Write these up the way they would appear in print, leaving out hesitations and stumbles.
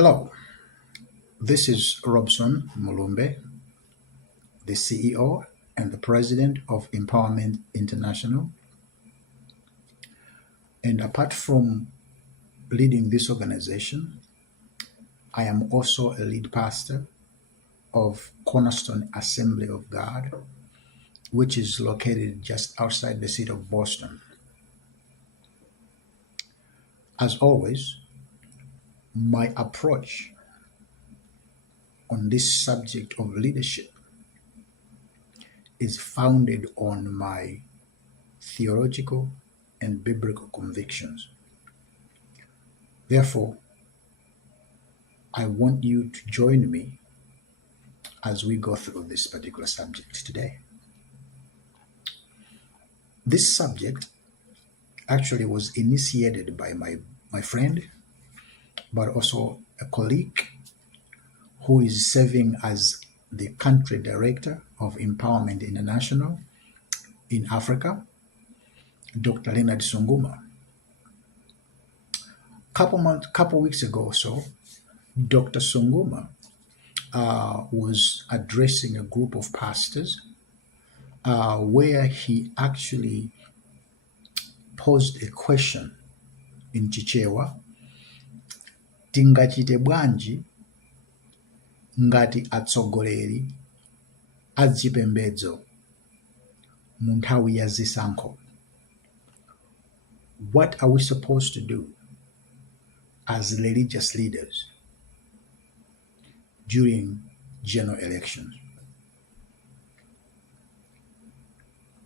Hello, this is Robson Mulumbe, the CEO and the President of Empowerment International. And apart from leading this organization, I am also a lead pastor of Cornerstone Assembly of God, which is located just outside the city of Boston. As always, my approach on this subject of leadership is founded on my theological and biblical convictions. Therefore, I want you to join me as we go through this particular subject today. This subject actually was initiated by my friend, but also a colleague who is serving as the country director of Empowerment International in Africa, Dr. Leonard Sunguma. Couple weeks ago or so, Dr. Sunguma was addressing a group of pastors where he actually posed a question in Chichewa: tingachite bwanji ngati atsogoleri azipembedzo mu nthawi ya zisankho? What are we supposed to do as religious leaders during general elections?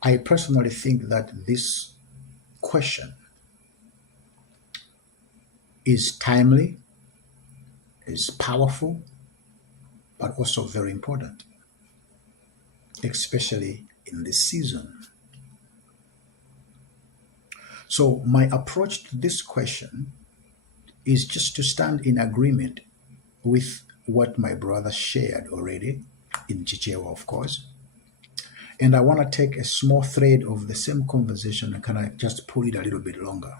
I personally think that this question is timely, is powerful, but also very important, especially in this season. So my approach to this question is just to stand in agreement with what my brother shared already in Chichewa, of course. And I want to take a small thread of the same conversation and kind of just pull it a little bit longer.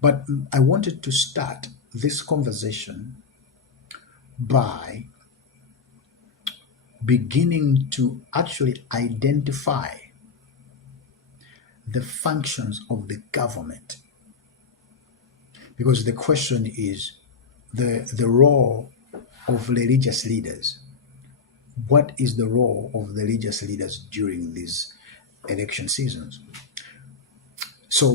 But I wanted to start this conversation by beginning to actually identify the functions of the government. Because the question is the role of religious leaders. What is the role of the religious leaders during these election seasons?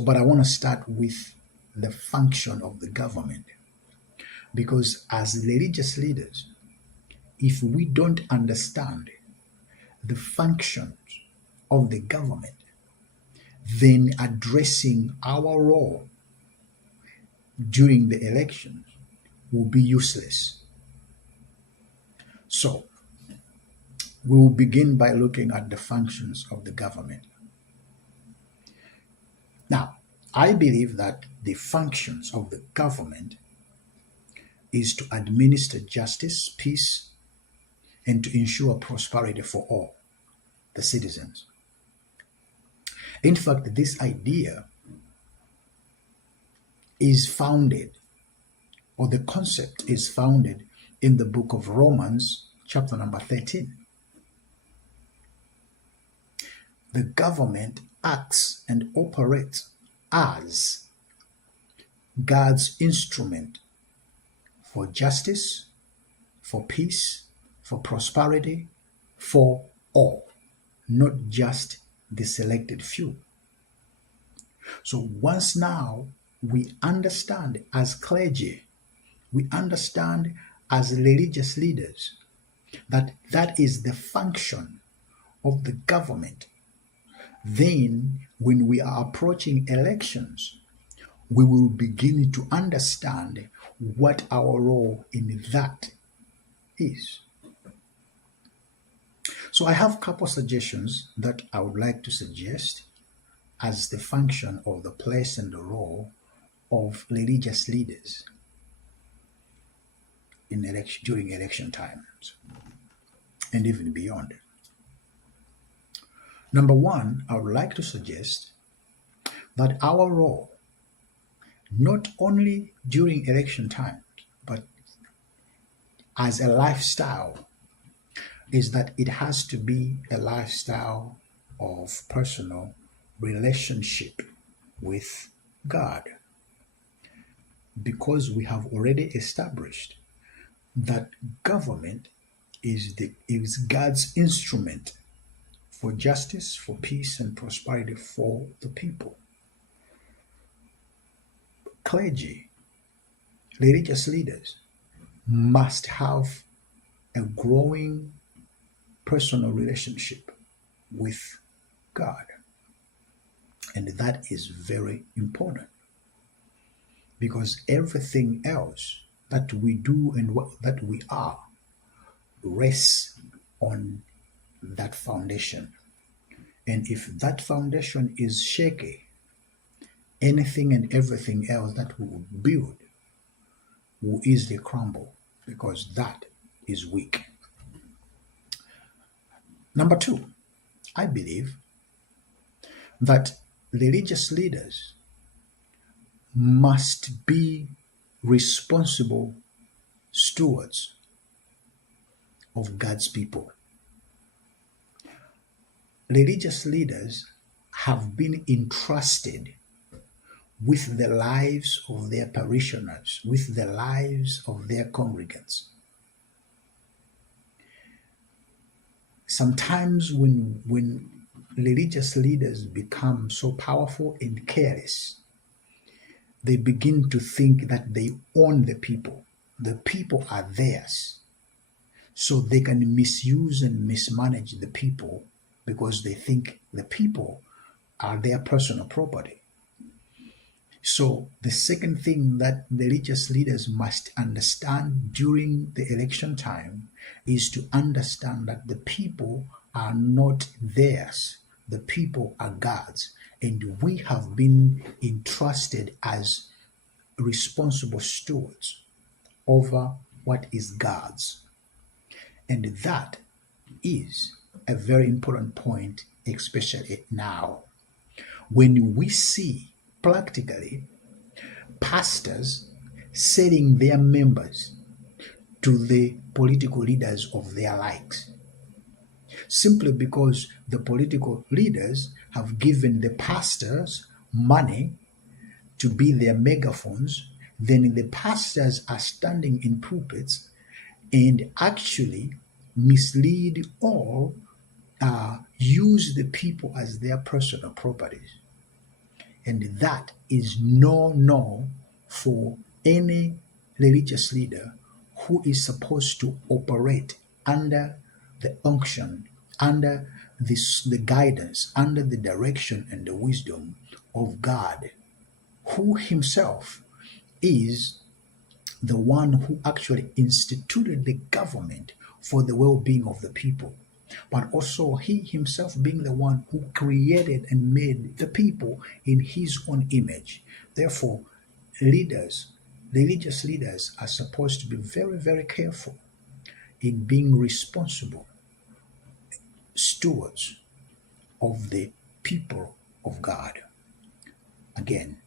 But I want to start with the function of the government. Because as religious leaders, if we don't understand the functions of the government, then addressing our role during the elections will be useless. So, we will begin by looking at the functions of the government. Now, I believe that the functions of the government is to administer justice, peace, and to ensure prosperity for all the citizens. In fact, this idea is founded, or the concept is founded in the book of Romans, chapter number 13. The government acts and operates as God's instrument for justice, for peace, for prosperity, for all, not just the selected few. So once now we understand as clergy, we understand as religious leaders that that is the function of the government, then when we are approaching elections, we will begin to understand what our role in that is. So I have a couple suggestions that I would like to suggest as the function of the place and the role of religious leaders in during election times and even beyond. Number one, I would like to suggest that our role not only during election time, but as a lifestyle, is that it has to be a lifestyle of personal relationship with God, because we have already established that government is God's instrument for justice, for peace, and prosperity for the people. Clergy, religious leaders must have a growing personal relationship with God. And that is very important, because everything else that we do and that we are rests on that foundation. And if that foundation is shaky, anything and everything else that we will build will easily crumble, because that is weak. Number two, I believe that religious leaders must be responsible stewards of God's people. Religious leaders have been entrusted with the lives of their parishioners, with the lives of their congregants. Sometimes when religious leaders become so powerful and careless, they begin to think that they own the people. The people are theirs. So they can misuse and mismanage the people because they think the people are their personal property. So the second thing that religious leaders must understand during the election time is to understand that the people are not theirs. The people are God's, and we have been entrusted as responsible stewards over what is God's. And that is a very important point, especially now, when we see practically pastors selling their members to the political leaders of their likes, simply because the political leaders have given the pastors money to be their megaphones. Then the pastors are standing in pulpits and actually mislead or use the people as their personal properties. And that is no for any religious leader who is supposed to operate under the unction, under the guidance, under the direction and the wisdom of God, who himself is the one who actually instituted the government for the well-being of the people, but also he himself being the one who created and made the people in his own image. Therefore, religious leaders are supposed to be very, very careful in being responsible stewards of the people of God. Again,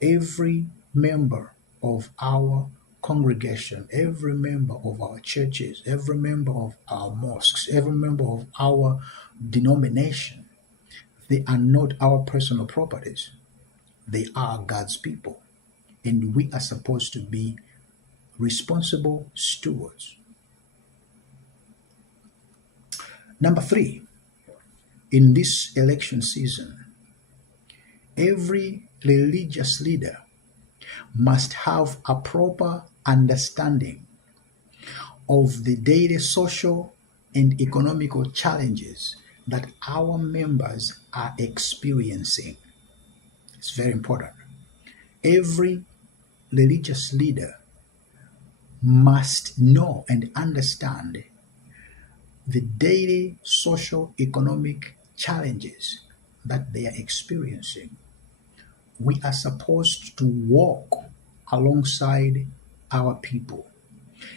every member of our congregation, every member of our churches, every member of our mosques, every member of our denomination, they are not our personal properties. They are God's people. And we are supposed to be responsible stewards. Number three, in this election season, every religious leader must have a proper understanding of the daily social and economical challenges that our members are experiencing. It's very important. Every religious leader must know and understand the daily social economic challenges that they are experiencing. We are supposed to walk alongside our people.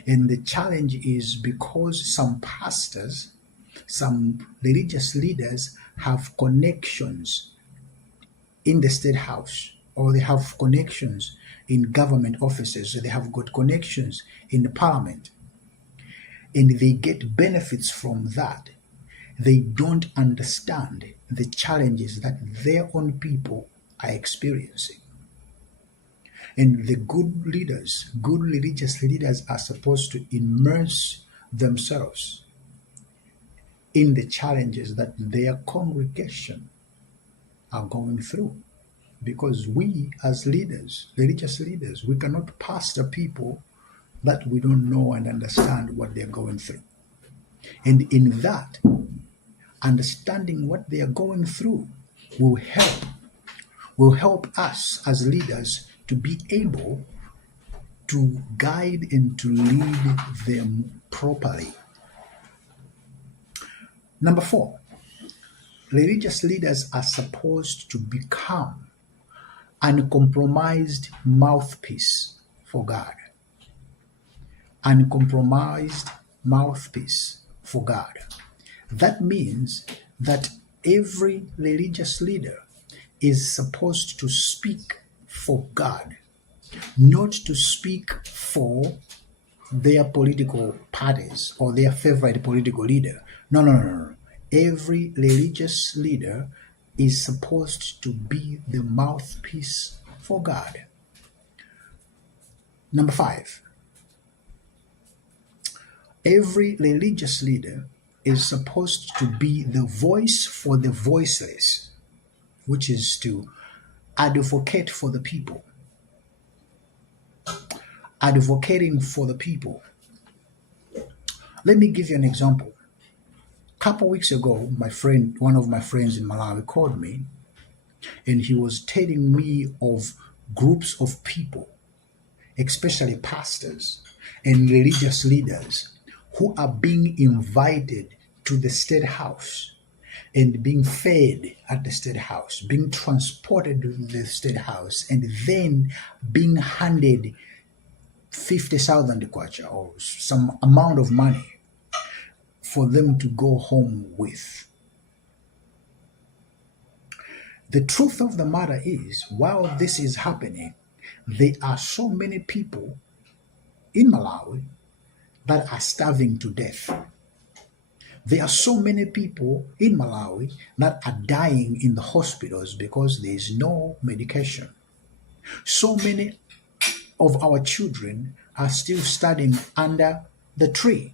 And the challenge is because some pastors, some religious leaders have connections in the state house. or they have connections in government offices, so they have got connections in the parliament, and they get benefits from that, they don't understand the challenges that their own people are experiencing. And the good leaders, good religious leaders, are supposed to immerse themselves in the challenges that their congregation are going through. Because we, as leaders, religious leaders, we cannot pastor people that we don't know and understand what they're going through. And in that, understanding what they are going through will help us as leaders to be able to guide and to lead them properly. Number 4, religious leaders are supposed to become uncompromised mouthpiece for God. Uncompromised mouthpiece for God. That means that every religious leader is supposed to speak for God, not to speak for their political parties or their favorite political leader. No. Every religious leader is supposed to be the mouthpiece for God. Number 5, every religious leader is supposed to be the voice for the voiceless, which is to advocate for the people. Advocating for the people. Let me give you an example. A couple weeks ago, one of my friends in Malawi called me, and he was telling me of groups of people, especially pastors and religious leaders, who are being invited to the State House and being fed at the State House, being transported to the State House, and then being handed 50,000 kwacha or some amount of money for them to go home with. The truth of the matter is, while this is happening, there are so many people in Malawi that are starving to death. There are so many people in Malawi that are dying in the hospitals because there is no medication. So many of our children are still studying under the tree.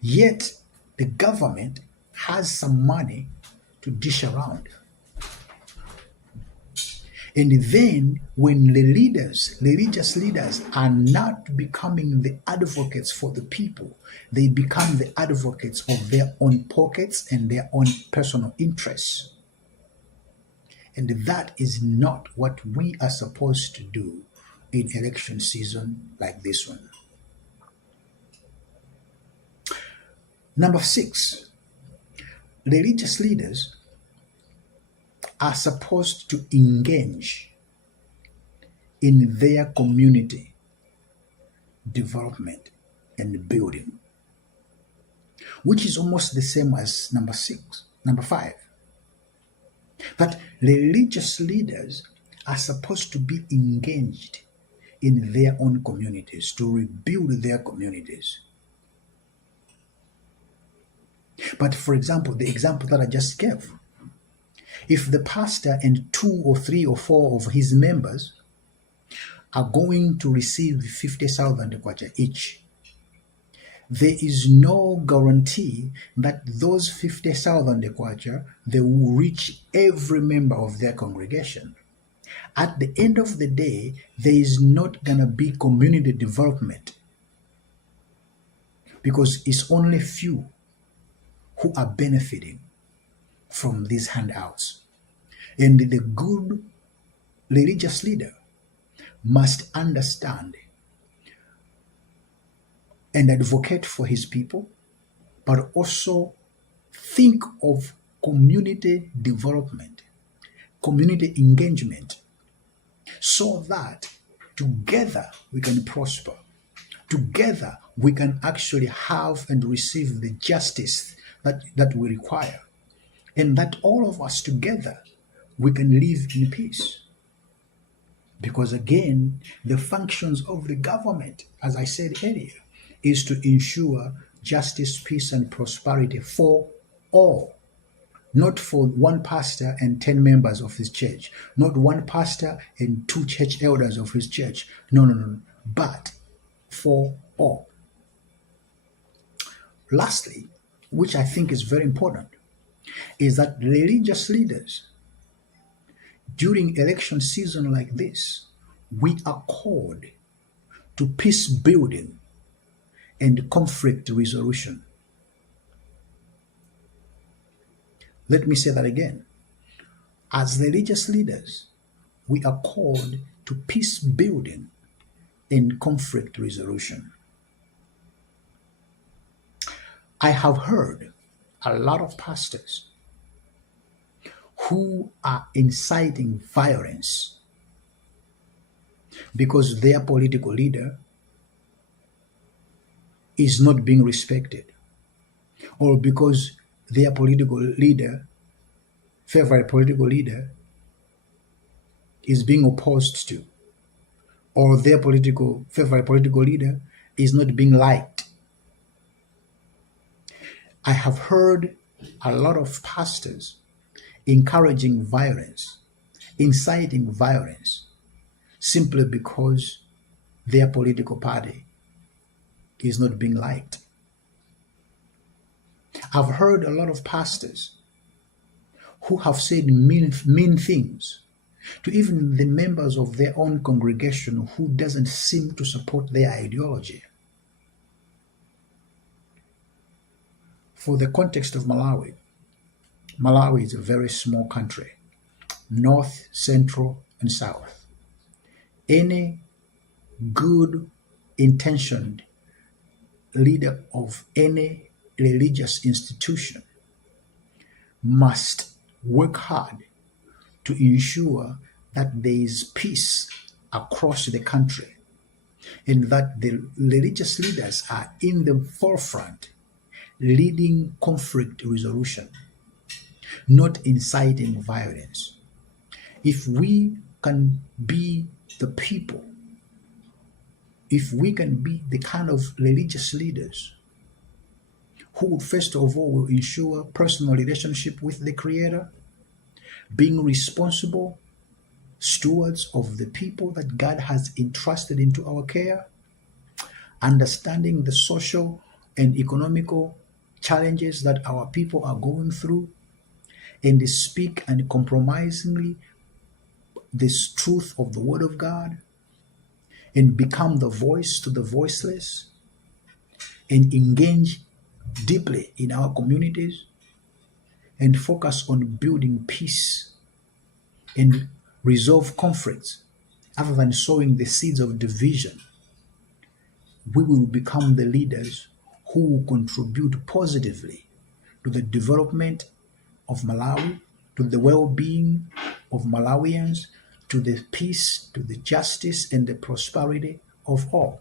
Yet the government has some money to dish around. And then when the religious leaders are not becoming the advocates for the people, they become the advocates of their own pockets and their own personal interests. And that is not what we are supposed to do in election season like this one. Number 6, religious leaders are supposed to engage in their community development and building, which is almost the same as number 5. But religious leaders are supposed to be engaged in their own communities, to rebuild their communities. But for example, the example that I just gave, if the pastor and 2 or 3 or 4 of his members are going to receive 50,000 kwacha each, there is no guarantee that those 50,000 kwacha, they will reach every member of their congregation. At the end of the day, there is not going to be community development because it's only few who are benefiting from these handouts. And the good religious leader must understand and advocate for his people, but also think of community development, community engagement, so that together we can prosper. Together we can actually have and receive the justice that we require. And that all of us together, we can live in peace. Because again, the functions of the government, as I said earlier, is to ensure justice, peace, and prosperity for all. Not for one pastor and 10 members of his church, not one pastor and two church elders of his church. No, no, no, no. But for all. Lastly, which I think is very important, is that religious leaders during election season like this, we are called to peace building and conflict resolution. Let me say that again. As religious leaders, we are called to peace building and conflict resolution. I have heard a lot of pastors who are inciting violence because their political leader is not being respected, or because their favorite political leader, is being opposed to, or their favorite political leader is not being liked. I have heard a lot of pastors encouraging violence, inciting violence, simply because their political party is not being liked. I've heard a lot of pastors who have said mean things to even the members of their own congregation who doesn't seem to support their ideology. For the context of Malawi, Malawi is a very small country, north, central, and south. Any good intentioned leader of any religious institution must work hard to ensure that there is peace across the country and that the religious leaders are in the forefront leading conflict resolution, not inciting violence. If we can be the people, if we can be the kind of religious leaders who would first of all will ensure personal relationship with the Creator, being responsible stewards of the people that God has entrusted into our care, understanding the social and economical challenges that our people are going through, and speak uncompromisingly this truth of the Word of God, and become the voice to the voiceless, and engage deeply in our communities, and focus on building peace and resolve conflicts other than sowing the seeds of division, we will become the leaders who will contribute positively to the development of Malawi, to the well-being of Malawians, to the peace, to the justice, and the prosperity of all.